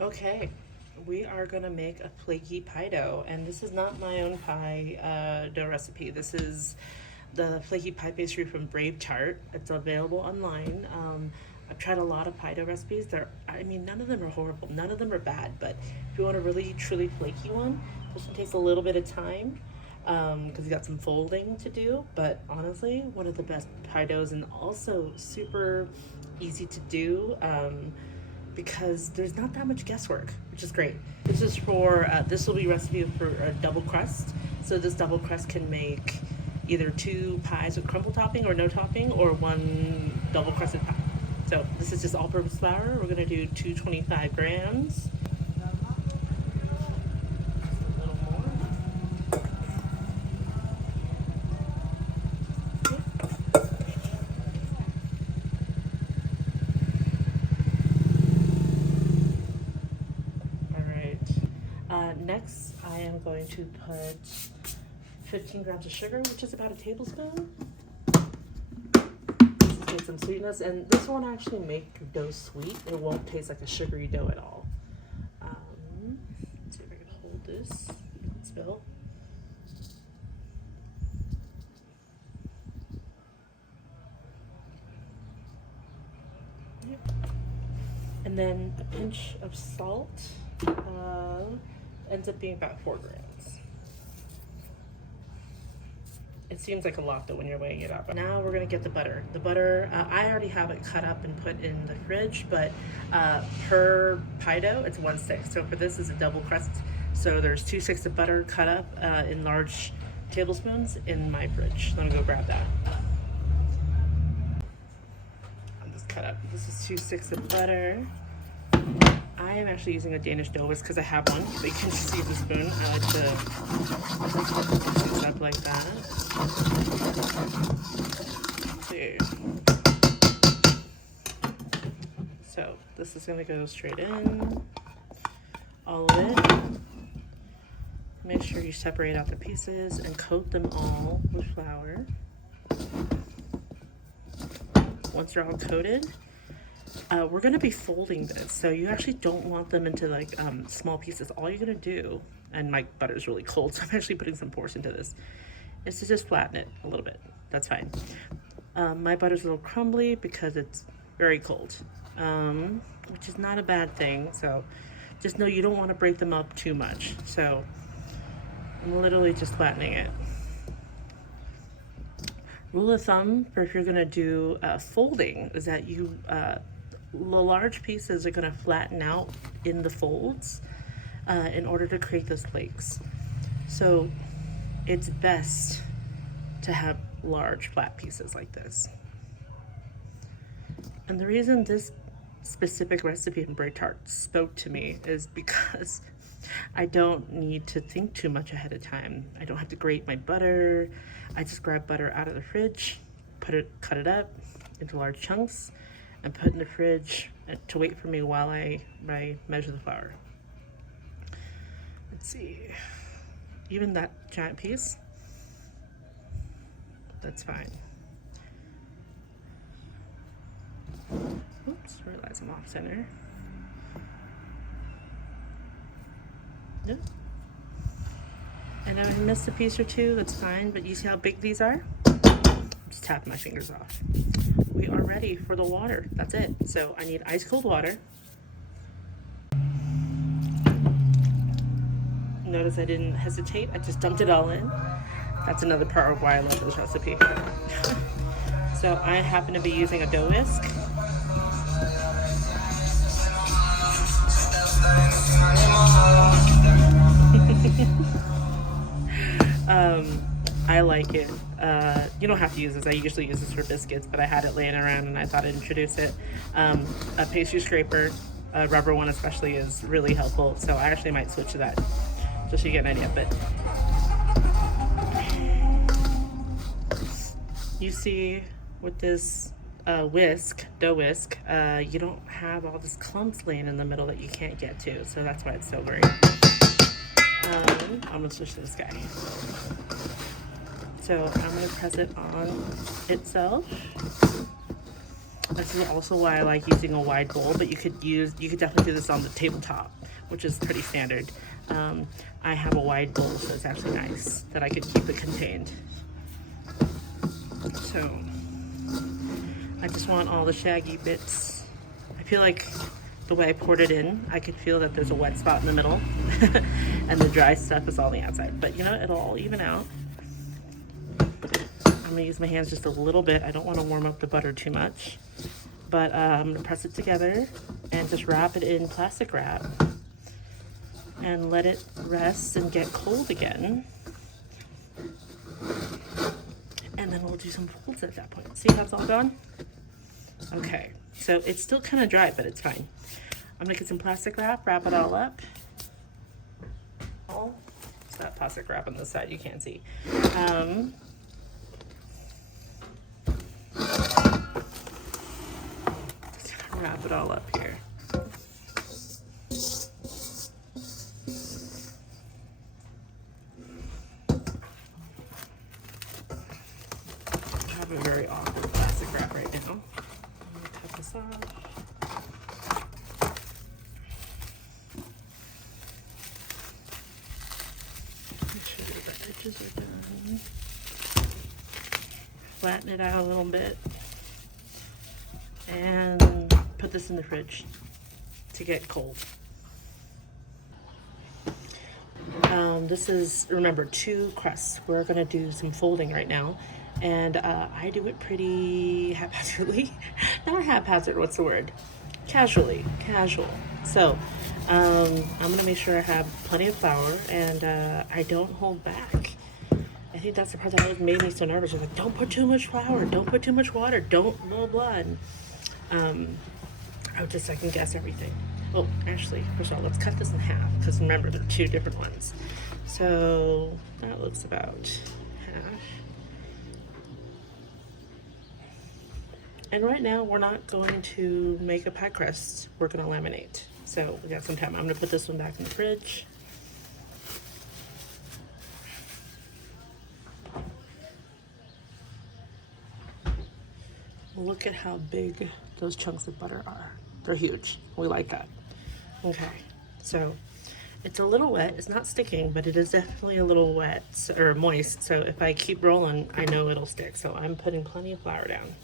Okay, we are gonna make a flaky pie dough, and this is not my own pie dough recipe. This is the flaky pie pastry from Bravetart. It's available online. I've tried a lot of pie dough recipes. I mean, none of them are horrible. None of them are bad. But if you want a really truly flaky one, this one takes a little bit of time because you got some folding to do. But honestly, one of the best pie doughs, and also super easy to do. Because there's not that much guesswork, which is great. This is for, this will be recipe for a double crust. So this double crust can make either 2 pies with crumble topping or no topping, or 1 double crusted pie. So this is just all-purpose flour. We're gonna do 225 grams. A little more. Next, I am going to put 15 grams of sugar, which is about a tablespoon. This is get some sweetness, and this won't actually make your dough sweet. It won't taste like a sugary dough at all. Let's see if I can hold this. Don't spill. Yep. And then a pinch of salt. Ends up being about 4 grams. It seems like a lot though when you're weighing it up. Now we're gonna get the butter. The butter, I already have it cut up and put in the fridge, but per pie dough, it's 1 stick. So for this is a double crust. So there's 2 sticks of butter cut up in large tablespoons in my fridge. Let me go grab that. I'm just cut up. This is 2 sticks of butter. I am actually using a Danish dough whisk because I have one, but you can just use a spoon. I like to mix it up like that. There. So this is gonna go straight in, all of it. Make sure you separate out the pieces and coat them all with flour. Once they're all coated, we're going to be folding this, so you actually don't want them into like small pieces. All you're going to do, and my butter is really cold, so I'm actually putting some force into this, is to just flatten it a little bit. That's fine. My butter's a little crumbly because it's very cold, which is not a bad thing. So just know you don't want to break them up too much. So I'm literally just flattening it. Rule of thumb for if you're going to do folding is that you the large pieces are going to flatten out in the folds in order to create those flakes. So it's best to have large flat pieces like this. And the reason this specific recipe from Bravetart spoke to me is because I don't need to think too much ahead of time. I don't have to grate my butter. I just grab butter out of the fridge, cut it up into large chunks, and put in the fridge to wait for me while I measure the flour. Let's see, even that giant piece, that's fine. Oops, realize I'm off center. Yep. And if I missed a piece or two, that's fine, but you see how big these are? Just tap my fingers off. We are ready for the water. That's it. So I need ice cold water. Notice I didn't hesitate. I just dumped it all in. That's another part of why I love this recipe. So I happen to be using a dough whisk. I like it. You don't have to use this. I usually use this for biscuits, but I had it laying around and I thought I'd introduce it. A pastry scraper, a rubber one especially, is really helpful. So I actually might switch to that, just so you get an idea. But you see, with this dough whisk, you don't have all this clumps laying in the middle that you can't get to. So that's why it's so great. I'm gonna switch to this guy. So I'm gonna press it on itself. This is also why I like using a wide bowl, but you could definitely do this on the tabletop, which is pretty standard. I have a wide bowl, so it's actually nice that I could keep it contained. So I just want all the shaggy bits. I feel like the way I poured it in, I could feel that there's a wet spot in the middle and the dry stuff is all on the outside. But you know, it'll all even out. I'm gonna use my hands just a little bit. I don't want to warm up the butter too much, but I'm gonna press it together and just wrap it in plastic wrap and let it rest and get cold again. And then we'll do some folds at that point. See how it's all gone? Okay, so it's still kind of dry, but it's fine. I'm gonna get some plastic wrap, wrap it all up. It's that plastic wrap on this side you can't see. Wrap it all up here. I have a very awkward plastic wrap right now. I'm gonna cut this off. Make sure the edges are done. Flatten it out a little bit. And put this in the fridge to get cold. This is, remember, 2 crusts. We're gonna do some folding right now. And I do it pretty haphazardly. Not haphazard, what's the word? Casual. So I'm gonna make sure I have plenty of flour and I don't hold back. I think that's the part that always made me so nervous. It's like, don't put too much flour, don't put too much water, don't blah blah. And I would just second guess everything. Oh, actually, first of all, let's cut this in half because remember, they're 2 different ones. So that looks about half. And right now, we're not going to make a pie crust. We're going to laminate. So we got some time. I'm going to put this one back in the fridge. Look at how big those chunks of butter are. They're huge. We like that. Okay, so it's a little wet. It's not sticking, but it is definitely a little wet or moist. So if I keep rolling, I know it'll stick. So I'm putting plenty of flour down.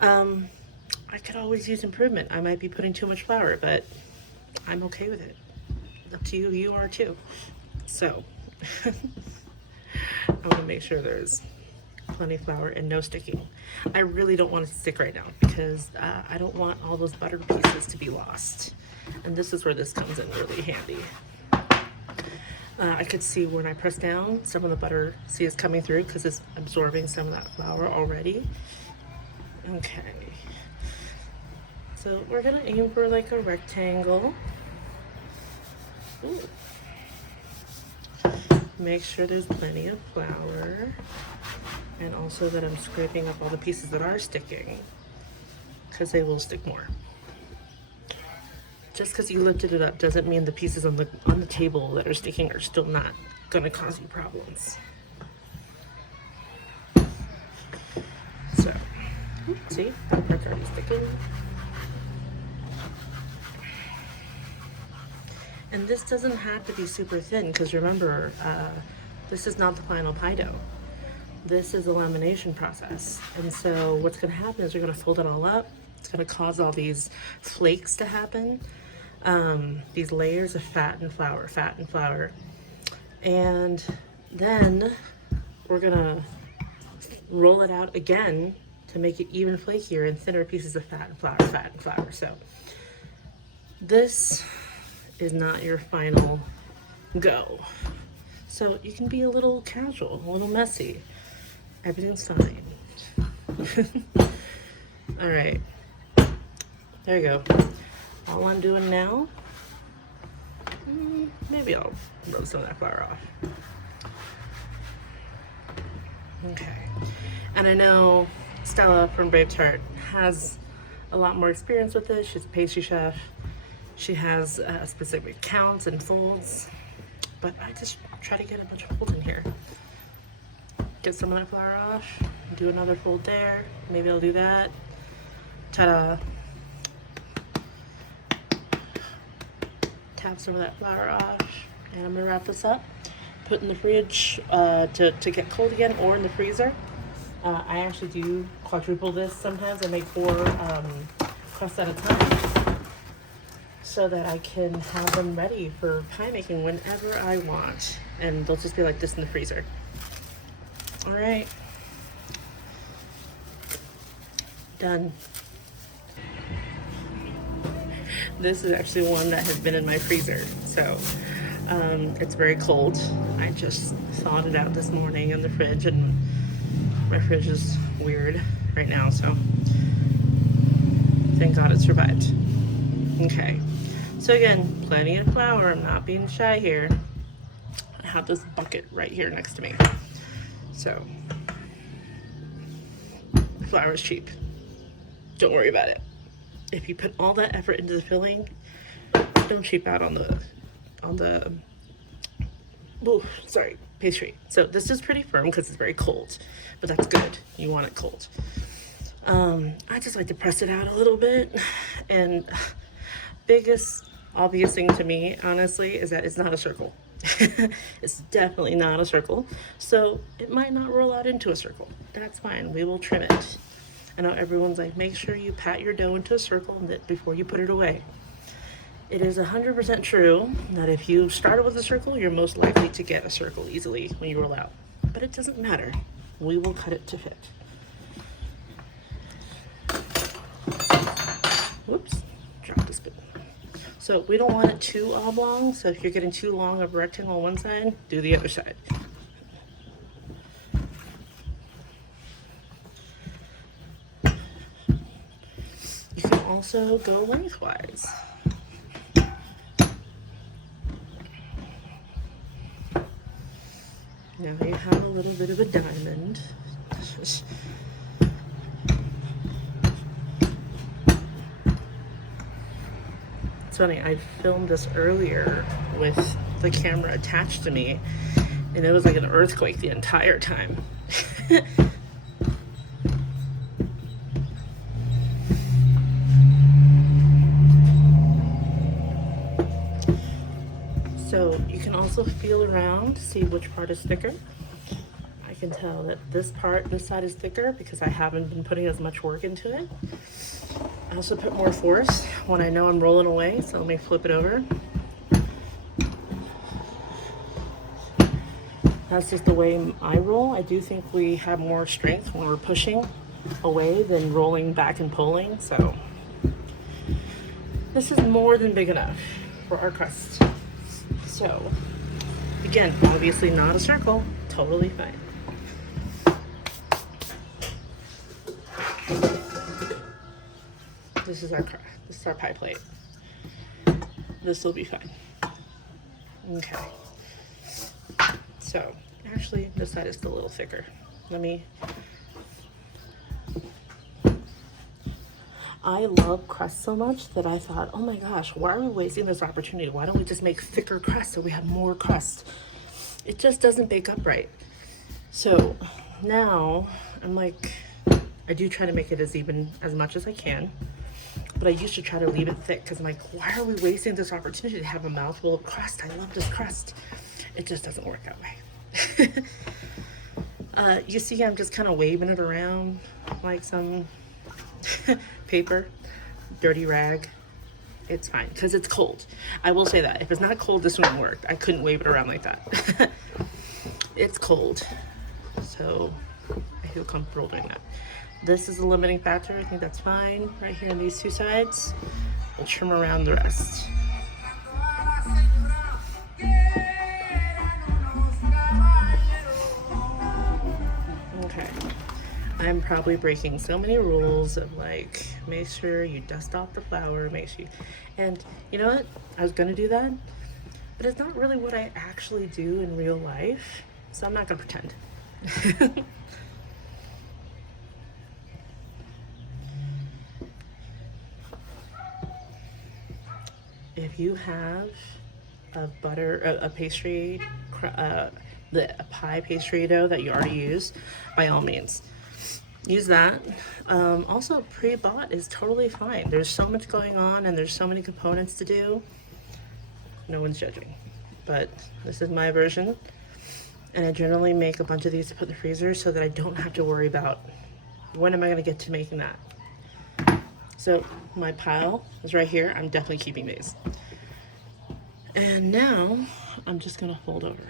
I could always use improvement. I might be putting too much flour, but I'm okay with it. Up to you. You are too. So I want to make sure there's plenty of flour and no sticking. I really don't want it to stick right now because I don't want all those butter pieces to be lost. And this is where this comes in really handy. I could see when I press down, some of the butter, see, is coming through because it's absorbing some of that flour already. Okay. So we're gonna aim for like a rectangle. Ooh. Make sure there's plenty of flour. And also that I'm scraping up all the pieces that are sticking because they will stick more. Just because you lifted it up doesn't mean the pieces on the table that are sticking are still not gonna cause you problems. So, see, that part's already sticking. And this doesn't have to be super thin because remember, this is not the final pie dough. This is a lamination process. And so what's gonna happen is you're gonna fold it all up. It's gonna cause all these flakes to happen. These layers of fat and flour. And then we're gonna roll it out again to make it even flakier and thinner pieces of fat and flour. So this is not your final go. So you can be a little casual, a little messy. Everything's fine. All right, there you go. All I'm doing now, maybe I'll rub some of that flour off. Okay, and I know Stella from Bravetart has a lot more experience with this. She's a pastry chef. She has specific counts and folds, but I just try to get a bunch of folds in here. Get some of that flour off, do another fold there. Maybe I'll do that. Ta-da. Tap some of that flour off. And I'm gonna wrap this up, put in the fridge to get cold again, or in the freezer. I actually do quadruple this sometimes. I make 4 crusts at a time so that I can have them ready for pie making whenever I want. And they'll just be like this in the freezer. All right. Done. This is actually one that has been in my freezer, so it's very cold. I just thawed it out this morning in the fridge, and my fridge is weird right now, so thank God it survived. Okay, so again, plenty of flour. I'm not being shy here. I have this bucket right here next to me. So, flour is cheap. Don't worry about it. If you put all that effort into the filling, don't cheap out on the pastry. So this is pretty firm because it's very cold, but that's good. You want it cold. I just like to press it out a little bit, and biggest obvious thing to me, honestly, is that it's not a circle. It's definitely not a circle, so it might not roll out into a circle. That's fine. We will trim it. I know everyone's like, make sure you pat your dough into a circle before you put it away. It is 100% true that if you start with a circle, you're most likely to get a circle easily when you roll out. But it doesn't matter. We will cut it to fit. Whoops, dropped the spoon. So we don't want it too oblong, so if you're getting too long of a rectangle on one side, do the other side. You can also go lengthwise. Now you have a little bit of a diamond. It's funny, I filmed this earlier with the camera attached to me, and it was like an earthquake the entire time. So you can also feel around to see which part is thicker. I can tell that this side is thicker because I haven't been putting as much work into it. I also put more force when I know I'm rolling away, so let me flip it over. That's just the way I roll. I do think we have more strength when we're pushing away than rolling back and pulling, so this is more than big enough for our crust. So, again, obviously not a circle, totally fine. This is our pie plate. This will be fine. Okay. So, actually, this side is still a little thicker. I love crust so much that I thought, oh my gosh, why are we wasting this opportunity? Why don't we just make thicker crust so we have more crust? It just doesn't bake up right. So now I'm like, I do try to make it as even as much as I can, but I used to try to leave it thick because I'm like, why are we wasting this opportunity to have a mouthful of crust? I love this crust. It just doesn't work that way. You see, I'm just kind of waving it around like some paper, dirty rag. It's fine because it's cold. I will say that if it's not cold, this wouldn't work. I couldn't wave it around like that. It's cold, so I feel comfortable doing that. This is a limiting factor. I think that's fine right here on these two sides. We'll trim around the rest. Okay. I'm probably breaking so many rules of like, make sure you dust off the flour, and you know what? I was gonna do that, but it's not really what I actually do in real life, so I'm not gonna pretend. If you have a pie pastry dough that you already use, by all means, use that. Also, pre-bought is totally fine. There's so much going on and there's so many components to do. No one's judging, but this is my version. And I generally make a bunch of these to put in the freezer so that I don't have to worry about when am I gonna get to making that. So my pile is right here. I'm definitely keeping these. And now I'm just gonna fold over,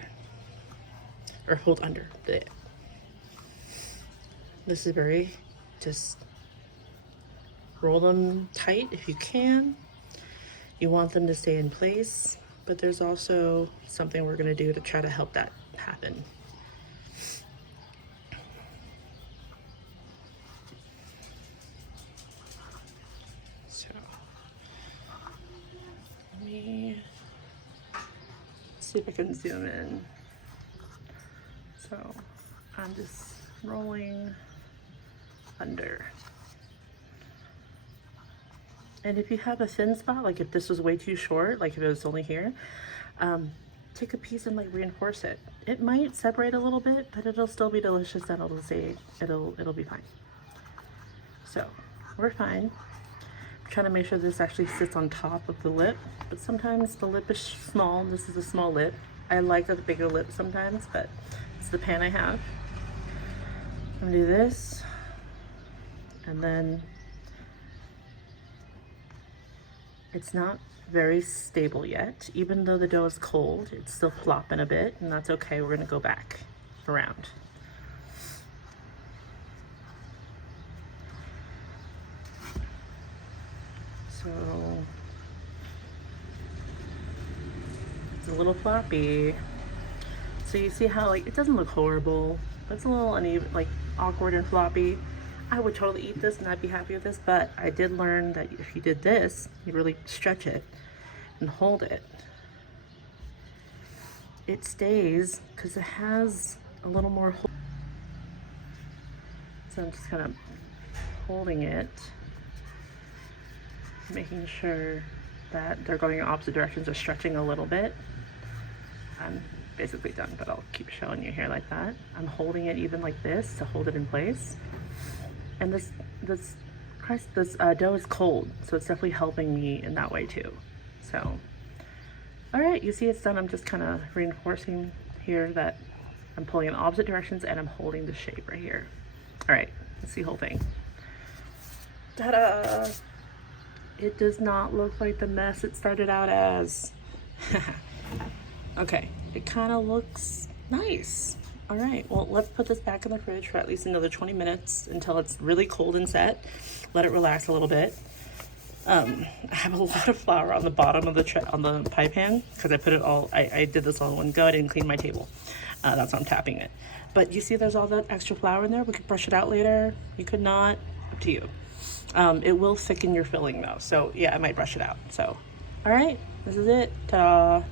or hold under. This is very, just roll them tight if you can. You want them to stay in place, but there's also something we're gonna do to try to help that happen. So, let me see if I can zoom in. So, I'm just rolling under. And if you have a thin spot, like if this was way too short, like if it was only here, take a piece and like reinforce it. It might separate a little bit, but it'll still be delicious and it'll be fine. So we're fine. I'm trying to make sure this actually sits on top of the lip, but sometimes the lip is small. This is a small lip. I like a bigger lip sometimes, but it's the pan I have. I'm gonna do this, and then it's not very stable yet. Even though the dough is cold, it's still flopping a bit, and that's okay. We're gonna go back around. So it's a little floppy. So you see how like it doesn't look horrible, but it's a little uneven, like awkward and floppy. I would totally eat this and I'd be happy with this, but I did learn that if you did this, you really stretch it and hold it. It stays because it has a little more hold. So I'm just kind of holding it, making sure that they're going in opposite directions or stretching a little bit. I'm basically done, but I'll keep showing you here like that. I'm holding it even like this to hold it in place. And this dough is cold, so it's definitely helping me in that way too. So, all right, you see it's done. I'm just kind of reinforcing here that I'm pulling in opposite directions and I'm holding the shape right here. All right, let's see the whole thing. Ta-da! It does not look like the mess it started out as. Okay, it kind of looks nice. All right, well, let's put this back in the fridge for at least another 20 minutes until it's really cold and set. Let it relax a little bit. I have a lot of flour on the bottom of the pie pan because I put it all, I did this all in one go. I didn't clean my table. That's why I'm tapping it. But you see there's all that extra flour in there. We could brush it out later. You could not, up to you. It will thicken your filling though. So yeah, I might brush it out. So, all right, this is it. Ta-da.